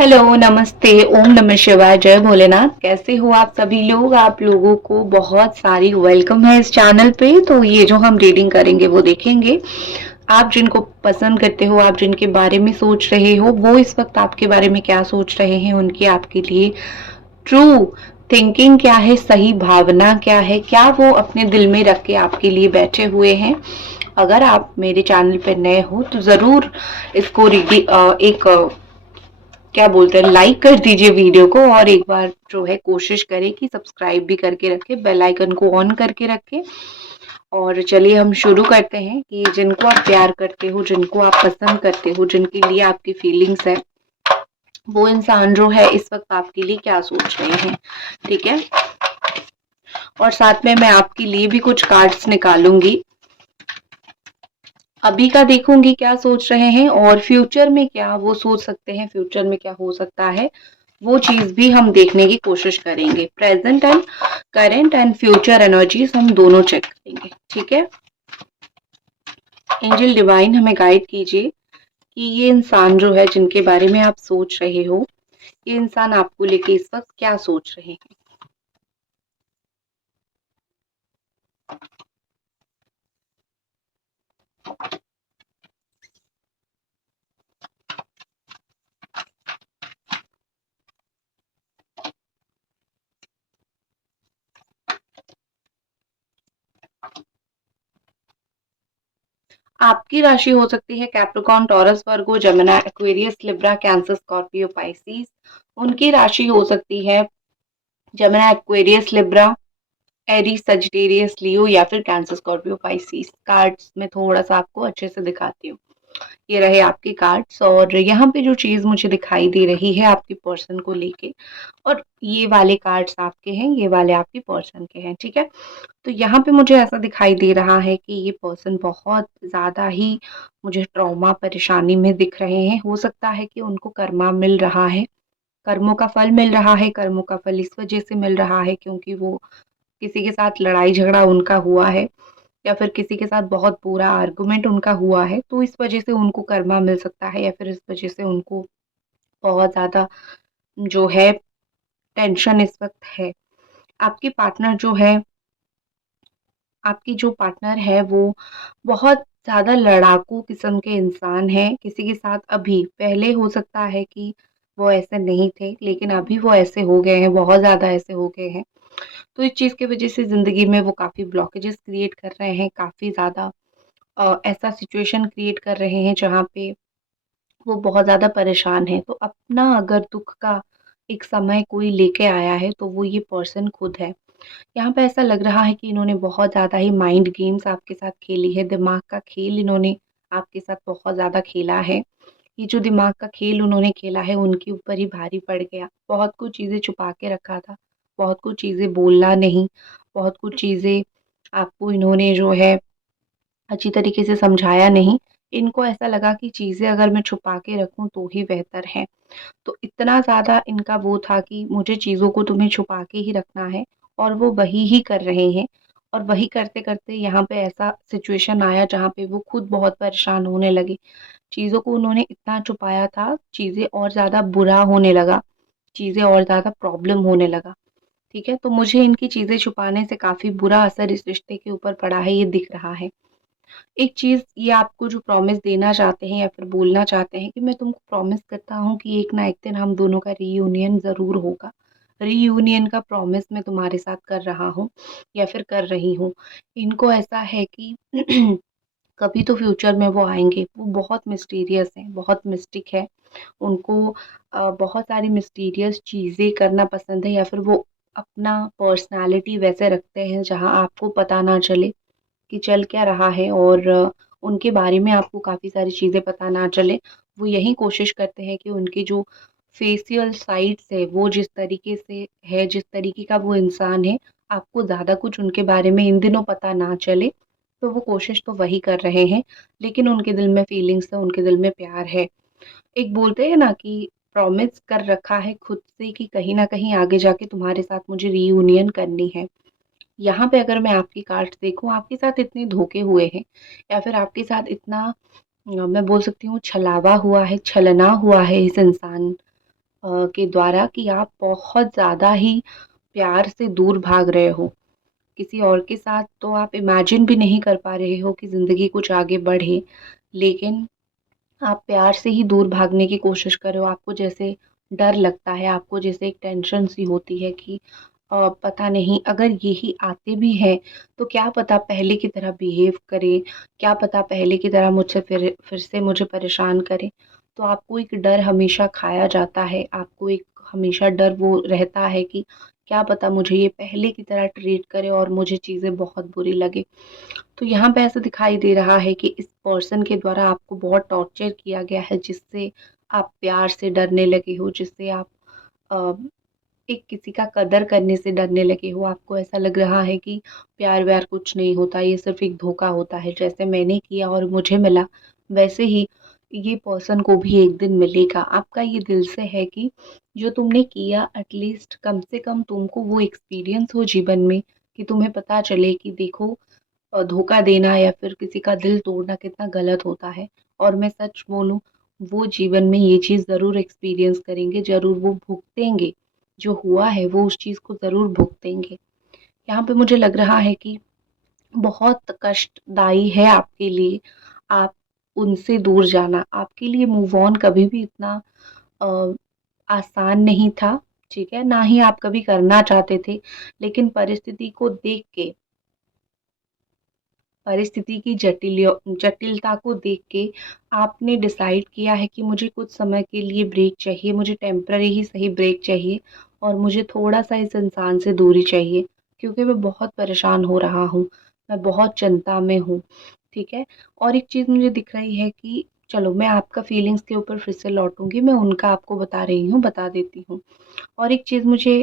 Hello, नमस्ते, ओम नमः शिवाय, जय भोलेनाथ। कैसे हो आप सभी लोग? आप लोगों को बहुत सारी वेलकम है इस चैनल पे। तो ये जो हम रीडिंग करेंगे वो देखेंगे। आप जिनको पसंद करते हो, आप जिनके बारे में सोच रहे हो, वो इस वक्त आपके बारे में क्या सोच रहे हैं, उनकी आपके लिए ट्रू थिंकिंग क्या है, सही भावना क्या है, क्या वो अपने दिल में रख के आपके लिए बैठे हुए हैं। अगर आप मेरे चैनल पे नए हो तो जरूर इसको एक क्या बोलते हैं, लाइक कर दीजिए वीडियो को, और एक बार जो है कोशिश करें कि सब्सक्राइब भी करके रखें, बेल आइकन को ऑन करके रखें। और चलिए हम शुरू करते हैं कि जिनको आप प्यार करते हो, जिनको आप पसंद करते हो, जिनके लिए आपकी फीलिंग्स है, वो इंसान जो है इस वक्त आपके लिए क्या सोच रहे हैं। ठीक है, और साथ में मैं आपके लिए भी कुछ कार्ड्स निकालूंगी। अभी का देखूंगी क्या सोच रहे हैं, और फ्यूचर में क्या वो सोच सकते हैं, फ्यूचर में क्या हो सकता है, वो चीज भी हम देखने की कोशिश करेंगे। Present and current and future energies हम दोनों चेक करेंगे। ठीक है, एंजल डिवाइन हमें गाइड कीजिए कि ये इंसान जो है जिनके बारे में आप सोच रहे हो, ये इंसान आपको लेके इस वक्त क्या सोच रहे हैं। आपकी राशि हो सकती है कैप्रिकॉर्न, टॉरस, वर्गो, जमिनी, Aquarius, Libra, cancer, Scorpio, Pisces. उनकी राशि हो सकती है जमिनी, एक्वेरियस, लिब्रा, एरीज, सजिटेरियस, लियो, या फिर कैंसर, स्कॉर्पियो, पाइसिस। कार्ड्स में थोड़ा सा आपको अच्छे से दिखाती हूँ। ये रहे आपके कार्ड्स, और यहाँ पे जो चीज मुझे दिखाई दे रही है आपके पर्सन को लेके, और ये वाले कार्ड्स आपके हैं, ये वाले आपके पर्सन के हैं। ठीक है, तो यहाँ पे मुझे ऐसा दिखाई दे रहा है कि ये पर्सन बहुत ज्यादा ही मुझे ट्रॉमा, परेशानी में दिख रहे हैं। हो सकता है कि उनको कर्मा मिल रहा है, कर्मों का फल मिल रहा है। कर्मों का फल इस वजह से मिल रहा है क्योंकि वो किसी के साथ लड़ाई झगड़ा उनका हुआ है, या फिर किसी के साथ बहुत बुरा आर्गुमेंट उनका हुआ है, तो इस वजह से उनको कर्मा मिल सकता है, या फिर इस वजह से उनको बहुत ज्यादा जो है टेंशन इस वक्त है। आपकी पार्टनर जो है, आपकी जो पार्टनर है वो बहुत ज्यादा लड़ाकू किस्म के इंसान है किसी के साथ। अभी पहले हो सकता है कि वो ऐसे नहीं थे, लेकिन अभी वो ऐसे हो गए हैं, बहुत ज्यादा ऐसे हो गए हैं। तो इस चीज की वजह से जिंदगी में वो काफी ब्लॉकेजेस क्रिएट कर रहे हैं, काफी ज्यादा ऐसा सिचुएशन क्रिएट कर रहे हैं जहाँ पे वो बहुत ज़्यादा परेशान है। तो अपना अगर दुःख का एक समय कोई लेके आया है तो वो ये पर्सन खुद है। यहाँ पे ऐसा लग रहा है कि इन्होंने बहुत ज़्यादा ही माइंड गेम्स आपके साथ खेली है, दिमाग का खेल इन्होंने आपके साथ बहुत ज़्यादा खेला है। ये जो दिमाग का खेल उन्होंने खेला है उनके ऊपर ही भारी पड़ गया। बहुत कुछ चीज़ें छुपा के रखा था, बहुत कुछ चीज़ें बोलना नहीं, बहुत कुछ चीज़ें आपको इन्होंने जो है अच्छी तरीके से समझाया नहीं। इनको ऐसा लगा कि चीज़ें अगर मैं छुपा के रखूँ तो ही बेहतर है। तो इतना ज़्यादा इनका वो था कि मुझे चीज़ों को तुम्हें छुपा के ही रखना है, और वो वही ही कर रहे हैं। और वही करते-करते यहाँ पे ऐसा सिचुएशन आया जहाँ पे वो खुद बहुत परेशान होने लगे। चीज़ों को उन्होंने इतना छुपाया था, चीज़ें और ज़्यादा बुरा होने लगा, चीज़ें और ज़्यादा प्रॉब्लम होने लगा। ठीक है? तो मुझे इनकी चीज़ें छुपाने से काफ़ी बुरा असर इस रिश्ते के ऊपर पड़ा है, ये दिख रहा है। एक चीज़ ये आपको जो प्रॉमिस देना चाहते हैं या फिर बोलना चाहते हैं कि मैं तुमको प्रॉमिस करता हूँ कि एक ना एक दिन हम दोनों का रीयूनियन ज़रूर होगा। रीयूनियन का प्रॉमिस मैं तुम्हारे साथ कर रहा हूँ या फिर कर रही हूँ। इनको ऐसा है कि कभी तो फ्यूचर में वो आएँगे। वो बहुत मिस्टीरियस हैं, बहुत मिस्टिक है। उनको बहुत सारी मिस्टीरियस चीज़ें करना पसंद है, या फिर वो अपना पर्सनैलिटी वैसे रखते हैं जहाँ आपको पता ना चले कि चल क्या रहा है, और उनके बारे में आपको काफ़ी सारी चीज़ें पता ना चले। वो यही कोशिश करते हैं कि उनकी जो फेशियल साइट्स है वो जिस तरीके से है, जिस तरीके का वो इंसान है, आपको ज़्यादा कुछ उनके बारे में इन दिनों पता ना चले। तो वो कोशिश तो वही कर रहे हैं, लेकिन उनके दिल में फीलिंग्स है, उनके दिल में प्यार है। एक बोलते हैं ना कि प्रॉमिस कर रखा है खुद से कि कहीं न कहीं आगे जाके तुम्हारे साथ मुझे रीयूनियन करनी है। यहाँ पे अगर मैं आपकी कार्ड्स देखूँ, आपके साथ इतने धोखे हुए हैं, या फिर आपके साथ इतना मैं बोल सकती हूँ छलावा हुआ है, छलना हुआ है इस इंसान के द्वारा कि आप बहुत ज़्यादा ही प्यार से दूर भाग रहे हो। किसी और के साथ तो आप इमेजिन भी नहीं कर पा रहे हो कि ज़िंदगी कुछ आगे बढ़े, लेकिन आप प्यार से ही दूर भागने की कोशिश कर रहे हो। आपको जैसे डर लगता है, आपको जैसे एक टेंशन सी होती है कि पता नहीं अगर यही आते भी हैं, तो क्या पता पहले की तरह बिहेव करें, क्या पता पहले की तरह मुझसे फिर से मुझे परेशान करें। तो आपको एक डर हमेशा खाया जाता है, आपको एक हमेशा डर वो रहता है कि क्या पता मुझे ये पहले की तरह ट्रीट करे और मुझे चीज़ें बहुत बुरी लगे। तो यहाँ पे ऐसा दिखाई दे रहा है कि इस पर्सन के द्वारा आपको बहुत टॉर्चर किया गया है, जिससे आप प्यार से डरने लगे हो, जिससे आप अ, एक किसी का कदर करने से डरने लगे हो। आपको ऐसा लग रहा है कि प्यार-व्यार कुछ नहीं होता, ये सिर्फ़ एक धोखा होता है। जैसे मैंने किया और मुझे मिला, वैसे ही ये पर्सन को भी एक दिन मिलेगा। आपका ये दिल से है कि जो तुमने किया एटलीस्ट कम से कम तुमको वो एक्सपीरियंस हो जीवन में कि तुम्हें पता चले कि देखो धोखा देना या फिर किसी का दिल तोड़ना कितना गलत होता है। और मैं सच बोलूँ, वो जीवन में ये चीज़ ज़रूर एक्सपीरियंस करेंगे, ज़रूर वो भुगतेंगे। जो हुआ है वो उस चीज़ को ज़रूर भुगतेंगे। यहाँ पे मुझे लग रहा है कि बहुत कष्टदायी है आपके लिए, आप उनसे दूर जाना। आपके लिए मूव ऑन कभी भी इतना अ, आसान नहीं था, ठीक है? ना ही आप कभी करना चाहते थे, लेकिन परिस्थिति की जटिलता को देख के आपने डिसाइड किया है कि मुझे कुछ समय के लिए ब्रेक चाहिए, मुझे टेम्पररी ही सही ब्रेक चाहिए और मुझे थोड़ा-सा इस इंसान से दूरी चाहिए, क्योंकि मैं बहुत परेशान हो रहा हूँ, मैं बहुत चिंता में हूँ, ठीक है? और एक चीज़ मुझे दिख रही है कि चलो मैं आपका फीलिंग्स के ऊपर फिर से लौटूँगी, मैं उनका आपको बता रही हूँ, बता देती हूँ। और एक चीज़ मुझे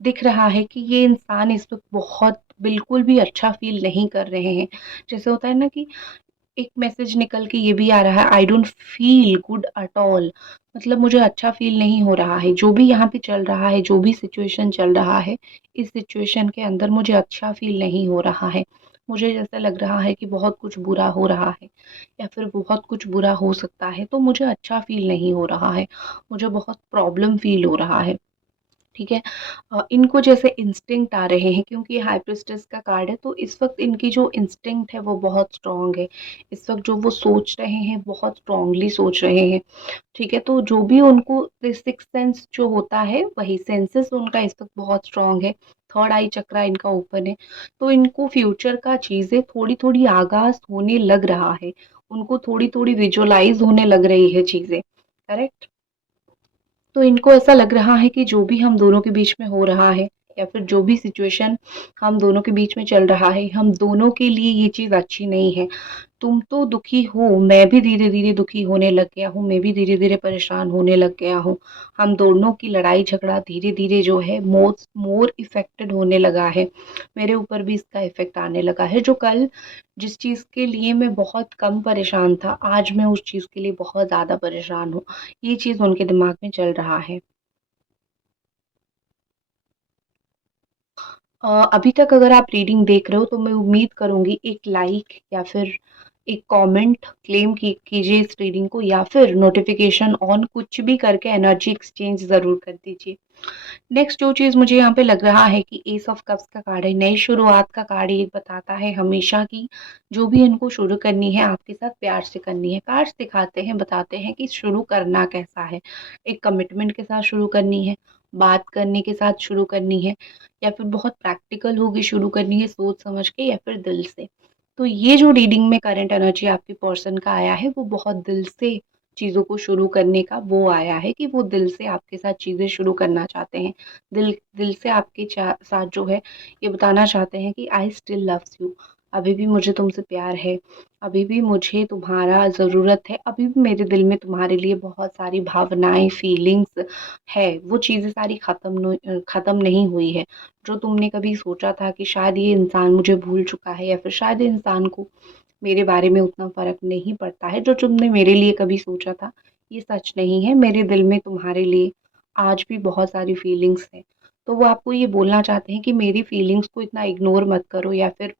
दिख रहा है कि ये इंसान इस वक़्त बहुत बिल्कुल भी अच्छा फ़ील नहीं कर रहे हैं। जैसे होता है ना कि एक मैसेज निकल के ये भी आ रहा है, I don't feel good at all, मतलब मुझे अच्छा फ़ील नहीं हो रहा है। जो भी यहाँ पे चल रहा है, जो भी सिचुएशन चल रहा है, इस सिचुएशन के अंदर मुझे अच्छा फ़ील नहीं हो रहा है। मुझे जैसा लग रहा है कि बहुत कुछ बुरा हो रहा है या फिर बहुत कुछ बुरा हो सकता है, तो मुझे अच्छा फ़ील नहीं हो रहा है। मुझे बहुत प्रॉब्लम फ़ील हो रहा है। ठीक है? इनको जैसे इंस्टिंक्ट आ रहे हैं क्योंकि ये हाई प्रीस्टेस का कार्ड है, तो इस वक़्त इनकी जो इंस्टिंक्ट है वो बहुत स्ट्रॉन्ग है। इस वक़्त जो वो सोच रहे हैं बहुत स्ट्रॉन्गली सोच रहे हैं, ठीक है? तो जो भी उनको सिक्स्थ सेंस जो होता है वही सेंसेस उनका इस वक़्त बहुत स्ट्रॉन्ग है। थर्ड आई चक्रा इनका ओपन है, तो इनको फ्यूचर का चीज़ें थोड़ी-थोड़ी आगाज़ होने लग रहा है। उनको थोड़ी-थोड़ी विजुअलाइज़ होने लग रही है चीज़ें, करेक्ट? तो इनको ऐसा लग रहा है कि जो भी हम दोनों के बीच में हो रहा है या फिर जो भी सिचुएशन हम दोनों के बीच में चल रहा है, हम दोनों के लिए ये चीज़ अच्छी नहीं है। तुम तो दुखी हो, मैं भी धीरे-धीरे दुखी होने लग गया हूँ, मैं भी धीरे-धीरे परेशान होने लग गया हूँ। हम दोनों की लड़ाई-झगड़ा धीरे-धीरे जो है मोर इफ़ेक्टेड होने लगा है। मेरे ऊपर भी इसका इफ़ेक्ट आने लगा है, जो कल जिस चीज़ के लिए मैं बहुत कम परेशान था, आज मैं उस चीज़ के लिए बहुत ज़्यादा परेशान हूँ। ये चीज़ उनके दिमाग में चल रहा है। अभी तक अगर आप रीडिंग देख रहे हो तो मैं उम्मीद करूँगी एक लाइक या फिर एक कमेंट क्लेम कीजिए इस रीडिंग को या फिर नोटिफ़िकेशन ऑन कुछ भी करके एनर्जी एक्सचेंज ज़रूर कर दीजिए। नेक्स्ट जो चीज़ मुझे यहाँ पे लग रहा है कि एस ऑफ कप्स का कार्ड है, नई शुरुआत का कार्ड ये बताता है हमेशा कि जो भी इनको शुरू करनी है आपके साथ प्यार से करनी है। कार्ड्स दिखाते हैं, बताते हैं कि शुरू करना कैसा है। एक कमिटमेंट के साथ शुरू करनी है, बात करने के साथ शुरू करनी है या फिर बहुत प्रैक्टिकल होगी शुरू करनी है सोच समझ के या फिर दिल से। तो ये जो रीडिंग में करंट एनर्जी आपके पर्सन का आया है वो बहुत दिल से चीज़ों को शुरू करने का वो आया है कि वो दिल से आपके साथ चीज़ें शुरू करना चाहते हैं। दिल दिल से आपके साथ जो है ये बताना चाहते हैं कि आई स्टिल लव्स यू, अभी भी मुझे तुमसे प्यार है, अभी भी मुझे तुम्हारा ज़रूरत है, अभी भी मेरे दिल में तुम्हारे लिए बहुत सारी भावनाएँ, फीलिंग्स है, वो चीज़ें सारी ख़त्म नहीं हुई है। जो तुमने कभी सोचा था कि शायद ये इंसान मुझे भूल चुका है या फिर शायद ये इंसान को मेरे बारे में उतना फ़र्क नहीं पड़ता है, जो तुमने मेरे लिए कभी सोचा था, ये सच नहीं है। मेरे दिल में तुम्हारे लिए आज भी बहुत सारी फीलिंग्स हैं। तो वो आपको ये बोलना चाहते हैं कि मेरी फीलिंग्स को इतना इग्नोर मत करो या फिर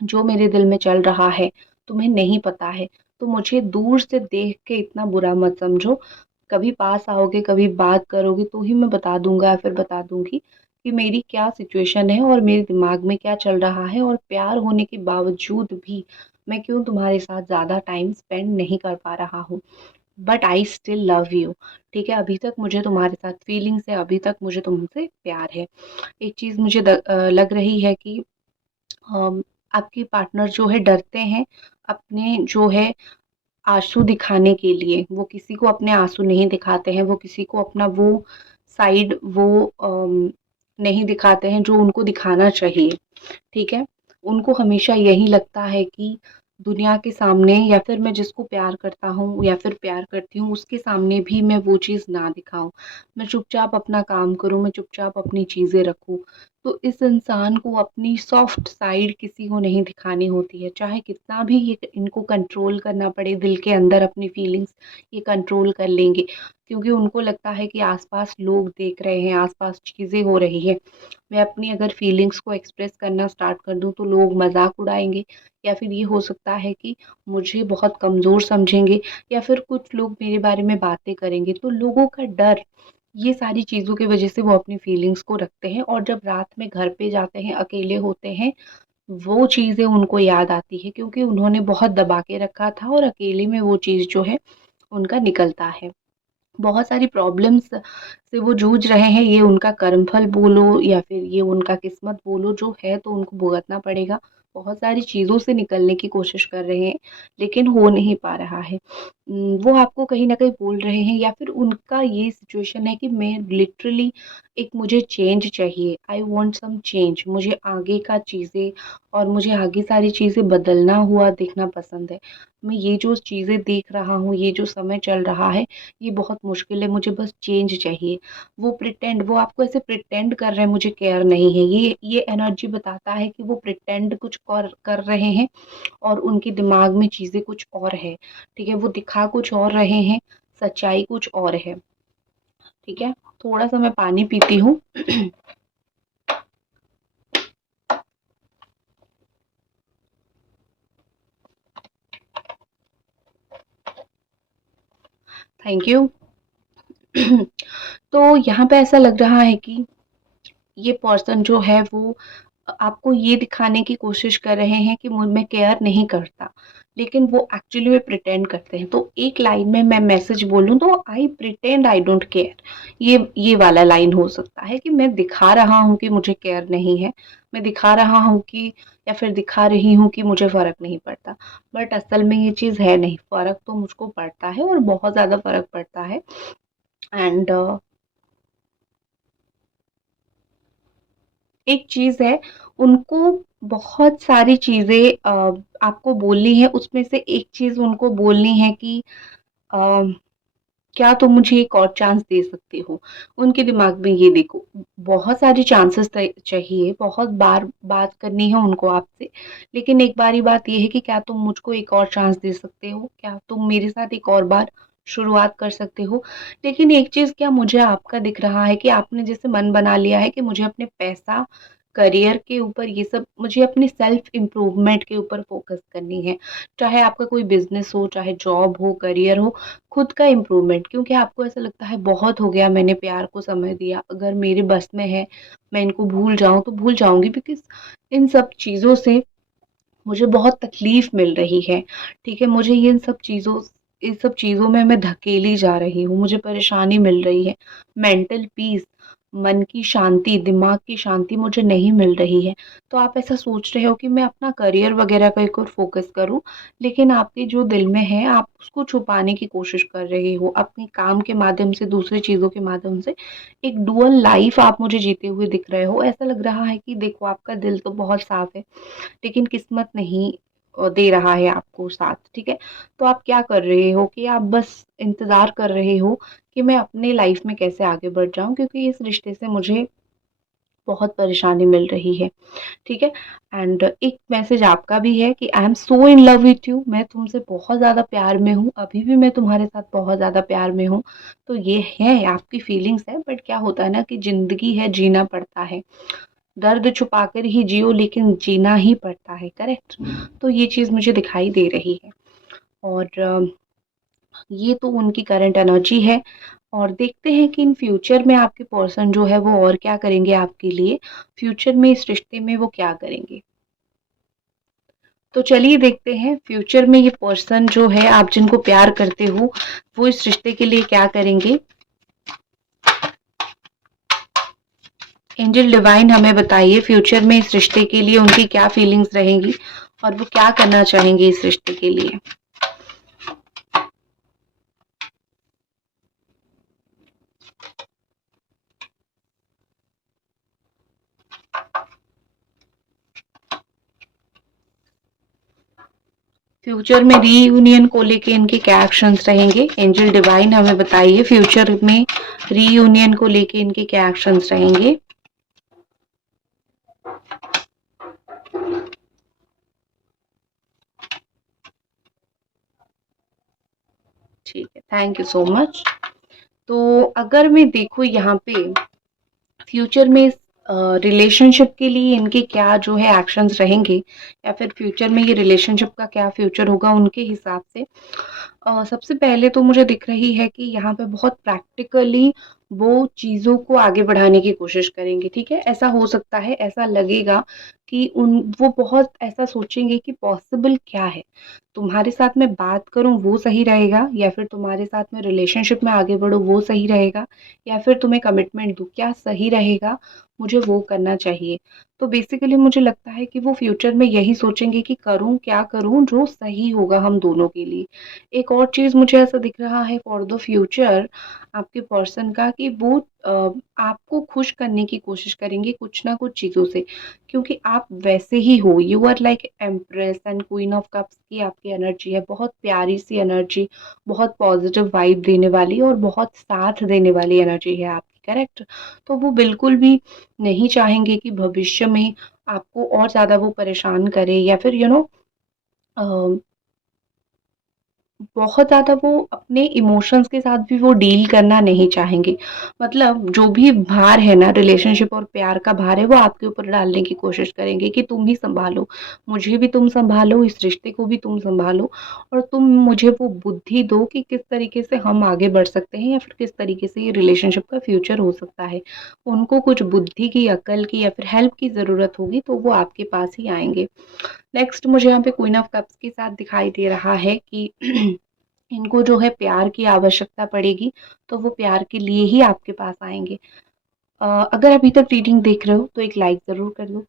जो मेरे दिल में चल रहा है, तुम्हें नहीं पता है, तो मुझे दूर से देख के इतना बुरा मत समझो। कभी पास आओगे, कभी बात करोगे तो ही मैं बता दूँगा या फिर बता दूँगी कि मेरी क्या सिचुएशन है और मेरे दिमाग में क्या चल रहा है, और प्यार होने के बावजूद भी मैं क्यों तुम्हारे साथ ज़्यादा टाइम स्पेंड नहीं कर पा रहा हूँ। But I still love you. ठीक है, अभी तक मुझे तुम्हारे साथ फीलिंग्स है, अभी तक मुझे तुमसे प्यार है। एक चीज़ मुझे लग रही है कि आपके पार्टनर जो है डरते हैं अपने जो है आँसू दिखाने के लिए। वो किसी को अपने आँसू नहीं दिखाते हैं, वो किसी को अपना वो साइड वो नहीं दिखाते हैं जो उनको दिखाना चाहिए, ठीक है? उनको हमेशा यही लगता है कि दुनिया के सामने या फिर मैं जिसको प्यार करता हूँ या फिर प्यार करती हूँ उसके सामने भी मैं वो चीज़ ना दिखाऊँ। मैं चुपचाप अपना काम करूँ, मैं चुपचाप अपनी चीज़ें रखूँ। तो इस इंसान को अपनी सॉफ्ट साइड किसी को नहीं दिखानी होती है, चाहे कितना भी ये इनको कंट्रोल करना पड़े दिल के अंदर अपनी फीलिंग्स, ये कंट्रोल कर लेंगे। क्योंकि उनको लगता है कि आस-पास लोग देख रहे हैं, आस-पास चीज़ें हो रही हैं। मैं अपनी अगर फीलिंग्स को एक्सप्रेस करना स्टार्ट कर दूँ तो लोग मज़ाक उड़ाएँगे, या फिर ये हो सकता है कि मुझे बहुत कमज़ोर समझेंगे, या फिर कुछ लोग मेरे बारे में बातें करेंगे। तो लोगों का डर, ये सारी चीज़ों की वज़ह से वो अपनी फीलिंग्स को रखते हैं, और जब रात में घर पे जाते हैं, अकेले होते हैं, वो चीज़ें उनको याद आती है क्योंकि उन्होंने बहुत दबा के रखा था और अकेले में वो चीज़ जो है उनका निकलता है। बहुत सारी प्रॉब्लम्स से वो जूझ रहे हैं, ये उनका कर्मफल बोलो या फिर ये उनका किस्मत बोलो, जो है तो उनको भुगतना पड़ेगा। बहुत सारी चीज़ों से निकलने की कोशिश कर रहे हैं, लेकिन हो नहीं पा रहा है। वो आपको कहीं न कहीं बोल रहे हैं, या फिर उनका ये सिचुएशन है कि मैं लिटरली एक मुझे चेंज चाहिए, आई वांट सम चेंज, मुझे आगे का चीज़ें और मुझे आगे सारी चीज़ें बदलना हुआ देखना पसंद है। मैं ये जो चीज़ें देख रहा हूँ, ये जो समय चल रहा है, ये बहुत मुश्किल है, मुझे बस चेंज चाहिए। वो आपको ऐसे प्रिटेंड कर रहे हैं मुझे केयर नहीं है, ये एनर्जी बताता है कि वो प्रिटेंड कुछ कर कर रहे हैं और उनके दिमाग में चीज़ें कुछ और है, ठीक है? वो दिखा कुछ और रहे हैं, सच्चाई कुछ और है, ठीक है? थोड़ा-सा मैं पानी पीती हूँ। Thank you. तो यहाँ पे ऐसा लग रहा है कि ये पर्सन जो है वो आपको ये दिखाने की कोशिश कर रहे हैं कि मुझ में केयर नहीं करता, लेकिन वो एक्चुअली में प्रिटेंड करते हैं। तो एक लाइन में मैं मैसेज बोलूँ तो आई प्रिटेंड आई डोंट केयर, ये वाला लाइन हो सकता है कि मैं दिखा रहा हूँ कि मुझे केयर नहीं है, मैं दिखा रहा हूँ कि या फिर दिखा रही हूँ कि मुझे फ़र्क नहीं पड़ता। बट असल में ये चीज़ है नहीं, फ़र्क तो मुझको पड़ता है और बहुत ज़्यादा फ़र्क पड़ता है। एंड एक चीज़ है, उनको बहुत सारी चीज़ें आपको बोलनी है, उसमें से एक चीज़ उनको बोलनी है कि अ, क्या तुम मुझे एक और चांस दे सकते हो? उनके दिमाग में ये देखो, बहुत सारी चांसेस चाहिए, बहुत बार बात करनी है उनको आपसे, लेकिन एक बारी बात ये है कि क्या तुम मुझको एक और चांस दे सकते हो? क्या तुम मेरे साथ एक और बार शुरुआत कर सकते हो? लेकिन एक चीज़ क्या मुझे आपका दिख रहा है कि आपने जैसे मन बना लिया है कि मुझे अपने पैसा, करियर के ऊपर, ये सब मुझे अपनी सेल्फ इम्प्रूवमेंट के ऊपर फ़ोकस करनी है। चाहे आपका कोई बिज़नेस हो, चाहे जॉब हो, करियर हो, खुद का इम्प्रूवमेंट, क्योंकि आपको ऐसा लगता है बहुत हो गया, मैंने प्यार को समय दिया, अगर मेरे बस में है मैं इनको भूल जाऊँ तो भूल जाऊँगी, बिकॉज़ इन सब चीज़ों से मुझे बहुत तकलीफ़ मिल रही है, ठीक है? मुझे इन सब चीज़ों में मैं धकेली जा रही हूँ, मुझे परेशानी मिल रही है। मेंटल पीस, मन की शांति, दिमाग की शांति मुझे नहीं मिल रही है। तो आप ऐसा सोच रहे हो कि मैं अपना करियर वग़ैरह पे एक और फ़ोकस करूँ, लेकिन आपके जो दिल में है, आप उसको छुपाने की कोशिश कर रहे हो, अपने काम के माध्यम से, दूसरी चीज़ों के माध्यम से। एक डुअल लाइफ़ आप मुझे जीते हुए दिख रहे हो। ऐसा लग रहा है कि देखो, आपका दिल तो बहुत साफ़ है, लेकिन किस्मत नहीं दे रहा है आपको साथ, ठीक है? तो आप क्या कर रहे हो कि आप बस इंतज़ार कर रहे हो कि मैं अपनी लाइफ़ में कैसे आगे बढ़ जाऊँ, क्योंकि इस रिश्ते से मुझे बहुत परेशानी मिल रही है, ठीक है? एंड एक मैसेज आपका भी है कि I am so in love with you, मैं तुमसे बहुत ज़्यादा प्यार में हूँ, अभी भी मैं तुम्हारे साथ बहुत ज़्यादा प्यार में हूँ। तो ये है, आपकी फीलिंग्स है, बट क्या होता है ना कि ज़िंदगी है, जीना पड़ता है। दर्द छुपाकर ही जियो, लेकिन जीना ही पड़ता है, करेक्ट? तो ये चीज़ मुझे दिखाई दे रही है। और ये तो उनकी करंट एनर्जी है और देखते हैं कि इन फ्यूचर में आपके पर्सन जो है वो और क्या करेंगे आपके लिए, फ्यूचर में इस रिश्ते में वो क्या करेंगे। तो चलिए देखते हैं फ्यूचर में ये पर्सन जो है आप जिनको प्यार करते हो वो इस रिश्ते के लिए क्या करेंगे। एंजल डिवाइन हमें बताइए फ्यूचर में इस रिश्ते के लिए उनकी क्या फीलिंग्स रहेंगी और वो क्या करना चाहेंगे इस रिश्ते के लिए। फ्यूचर में रीयूनियन को लेके इनके क्या एक्शंस रहेंगे। एंजल डिवाइन हमें बताइए फ्यूचर में रीयूनियन को लेके इनके क्या एक्शंस रहेंगे। ठीक है, थैंक यू सो मच। तो अगर मैं देखूँ यहाँ पे फ्यूचर में रिलेशनशिप के लिए इनके क्या जो है एक्शंस रहेंगे या फिर फ्यूचर में ये रिलेशनशिप का क्या फ्यूचर होगा उनके हिसाब से, सबसे पहले तो मुझे दिख रही है कि यहाँ पे बहुत प्रैक्टिकली वो चीज़ों को आगे बढ़ाने की कोशिश करेंगे। ठीक है, ऐसा हो सकता है, ऐसा लगेगा कि उन वो बहुत ऐसा सोचेंगे कि पॉसिबल क्या है, तुम्हारे साथ में बात करूं वो सही रहेगा या फिर तुम्हारे साथ में रिलेशनशिप में आगे बढ़ो वो सही रहेगा या फिर तुम्हें कमिटमेंट दूं, क्या सही रहेगा, मुझे वो करना चाहिए। तो बेसिकली मुझे लगता है कि वो फ्यूचर में यही सोचेंगे कि करूं क्या करूं जो सही होगा हम दोनों के लिए। एक और चीज़ मुझे ऐसा दिख रहा है फॉर द फ्यूचर आपके पर्सन का कि वो आपको खुश करने की कोशिश करेंगे कुछ ना कुछ चीज़ों से, क्योंकि आप वैसे ही हो, you are like empress and queen of cups की आपकी एनर्जी है, बहुत प्यारी सी एनर्जी, बहुत पॉजिटिव वाइब देने वाली और बहुत साथ देने वाली एनर्जी है आपकी, करेक्ट। तो वो बिल्कुल भी नहीं चाहेंगे कि भविष्य में आपको और ज़्यादा वो परेशान करे या फिर बहुत ज़्यादा वो अपने इमोशंस के साथ भी वो डील करना नहीं चाहेंगे। मतलब जो भी भार है ना रिलेशनशिप और प्यार का भार है वो आपके ऊपर डालने की कोशिश करेंगे कि तुम ही सँभालो, मुझे भी तुम सँभालो, इस रिश्ते को भी तुम सँभालो और तुम मुझे वो बुद्धि दो कि किस तरीके से हम आगे बढ़ सकते हैं या फिर किस तरीके से ये रिलेशनशिप का फ्यूचर हो सकता है। उनको कुछ बुद्धि की, अक्ल की या फिर हेल्प की ज़रूरत होगी तो वो आपके पास ही आएँगे। नेक्स्ट मुझे यहाँ पे क्वीन ऑफ कप्स के साथ दिखाई दे रहा है कि इनको जो है प्यार की आवश्यकता पड़ेगी तो वो प्यार के लिए ही आपके पास आएंगे। अगर अभी तक रीडिंग देख रहे हो तो एक लाइक ज़रूर कर दो।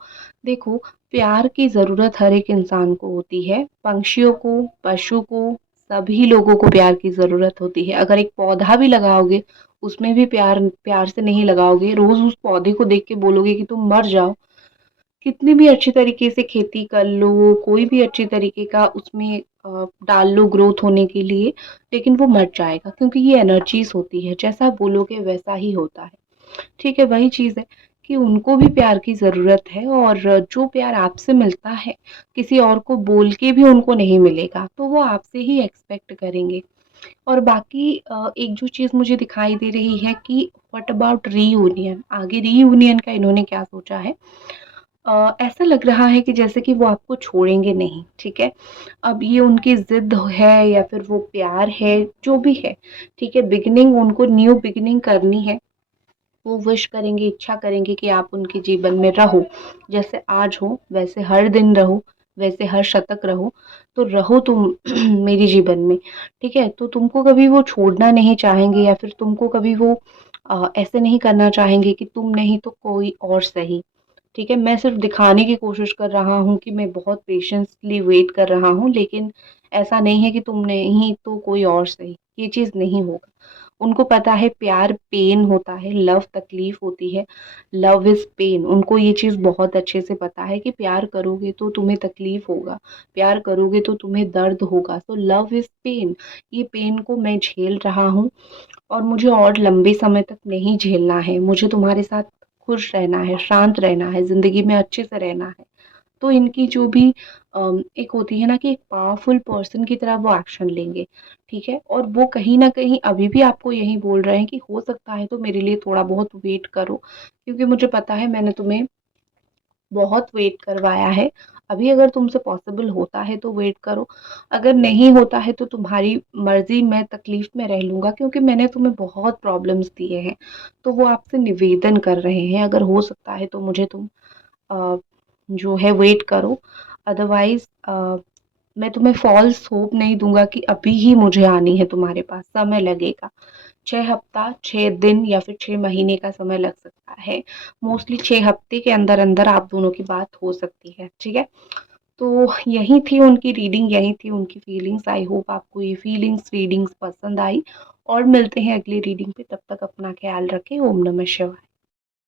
देखो, प्यार की ज़रूरत हर एक इंसान को होती है, पंछियों को, पशु को, सभी लोगों को प्यार की ज़रूरत होती है। अगर एक पौधा भी लगाओगे उसमें भी प्यार प्यार से नहीं लगाओगे, रोज़ उस पौधे को देख के बोलोगे कि तुम मर जाओ, कितनी भी अच्छी तरीके से खेती कर लो, कोई भी अच्छी तरीके का उसमें डाल लो ग्रोथ होने के लिए, लेकिन वो मर जाएगा क्योंकि ये एनर्जीज़ होती है, जैसा बोलोगे वैसा ही होता है। ठीक है, वही चीज़ है कि उनको भी प्यार की ज़रूरत है और जो प्यार आपसे मिलता है, किसी और को बोल के भी उनको नहीं मिलेगा, तो वो आपसे ही एक्सपेक्ट करेंगे। और बाकी एक जो चीज़ मुझे दिखाई दे रही है कि व्हाट अबाउट रीयूनियन, आगे रीयूनियन का इन्होंने क्या सोचा है। ऐसा लग रहा है कि जैसे कि वो आपको छोड़ेंगे नहीं, ठीक है? अब ये उनकी ज़िद है या फिर वो प्यार है, जो भी है, ठीक है? बिगिनिंग उनको न्यू बिगिनिंग करनी है, वो विश करेंगे, इच्छा करेंगे कि आप उनके जीवन में रहो, जैसे आज हो वैसे हर दिन रहो, वैसे हर शतक रहो, तो रहो तुम मेरे जीवन में, ठीक है? तो तुमको कभी वो छोड़ना नहीं चाहेंगे या फिर तुमको कभी वो ऐसे नहीं करना चाहेंगे कि तुम नहीं तो कोई और सही। ठीक है, मैं सिर्फ दिखाने की कोशिश कर रहा हूँ कि मैं बहुत पेशेंसली वेट कर रहा हूँ, लेकिन ऐसा नहीं है कि तुम नहीं तो कोई और सही, ये चीज़ नहीं होगा। उनको पता है प्यार पेन होता है, लव तकलीफ होती है, लव इज़ पेन, उनको ये चीज़ बहुत अच्छे से पता है कि प्यार करोगे तो तुम्हें तकलीफ होगा, प्यार करोगे तो तुम्हें दर्द होगा, तो लव इज़ पेन, ये पेन को मैं झेल रहा हूँ और मुझे और लंबे समय तक नहीं झेलना है, मुझे तुम्हारे साथ खुश रहना है, शांत रहना है, ज़िंदगी में अच्छे से रहना है। तो इनकी जो भी एक होती है ना कि एक पावरफुल पर्सन की तरह वो एक्शन लेंगे, ठीक है? और वो कहीं न कहीं अभी भी आपको यही बोल रहे हैं कि हो सकता है तो मेरे लिए थोड़ा बहुत वेट करो, क्योंकि मुझे पता है मैंने तुम्हें बहुत वेट करवाया है, अभी अगर तुमसे पॉसिबल होता है तो वेट करो, अगर नहीं होता है तो तुम्हारी मर्ज़ी, मैं तकलीफ़ में रह लूँगा क्योंकि मैंने तुम्हें बहुत प्रॉब्लम्स दिए हैं। तो वो आपसे निवेदन कर रहे हैं, अगर हो सकता है तो मुझे तुम अ, जो है वेट करो। अदरवाइज़ मैं तुम्हें फ़ॉल्स होप नहीं दूँगा कि अभी ही मुझे आनी है तुम्हारे पास, समय लगेगा। 6 हफ्ता, 6 दिन या फिर 6 महीने का समय लग सकता है। मोस्टली 6 हफ्ते के अंदर-अंदर आप दोनों की बात हो सकती है, ठीक है? तो यही थी उनकी रीडिंग, यही थी उनकी फीलिंग्स। आई होप आपको ये फीलिंग्स, रीडिंग्स पसंद आई और मिलते हैं अगली रीडिंग पे। तब तक अपना ख़्याल रखें। ओम नमः शिवाय।